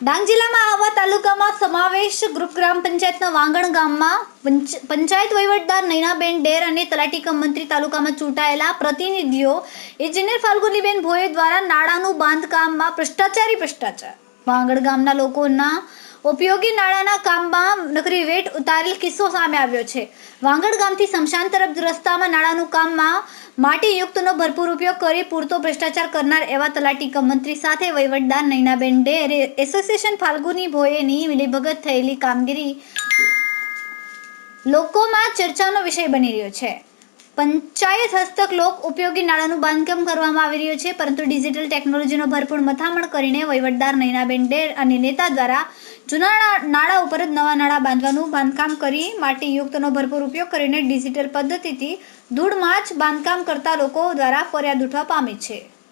ડાંગ જિલ્લામાં આવા તાલુકામાં સમાવેશ ગ્રુપ ગ્રામ પંચાયતના વાંગણ ગામમાં પંચાયત વહીવટદાર નૈનાબેન ડેર અને તલાટીકમ મંત્રી તાલુકામાં ચૂંટાયેલા પ્રતિનિધિઓ ઇજનેર ફાલ્ગુનીબેન ભોયે દ્વારા નાળાનું બાંધકામમાં ભ્રષ્ટાચારી ભ્રષ્ટાચાર. વાંગડ ગામના લોકોના ઉપયોગી નાળાના કામમાં નકરી વેટ ઉતારેલ કિસ્સો સામે આવ્યો છે. વાંગડ ગામથી શમશાન તરફ રસ્તામાં નાળાનું કામમાં માટીયુક્તનો ભરપૂર ઉપયોગ કરી પૂરતો ભ્રષ્ટાચાર કરનાર એવા તલાટી મંત્રી સાથે વહીવટદાર નૈનાબેન ડેરે એસોસિએશન ફાલ્ગુની ભોયેની મિલીભગત થયેલી કામગીરી લોકોમાં ચર્ચાનો વિષય બની રહ્યો છે. પંચાયત હસ્તક લોક ઉપયોગી નાળાનું બાંધકામ કરવામાં આવી રહ્યું છે, પરંતુ ડિજિટલ ટેકનોલોજીનો ભરપૂર મથામણ કરીને વહીવટદાર નૈનાબેન ડેર અને નેતા દ્વારા જૂના નાળા ઉપર જ નવા નાળા બાંધવાનું બાંધકામ કરી માટીયુક્તનો ભરપૂર ઉપયોગ કરીને ડિજિટલ પદ્ધતિથી ધૂળમાં જ બાંધકામ કરતા લોકો દ્વારા ફરિયાદ ઉઠવા પામી છે.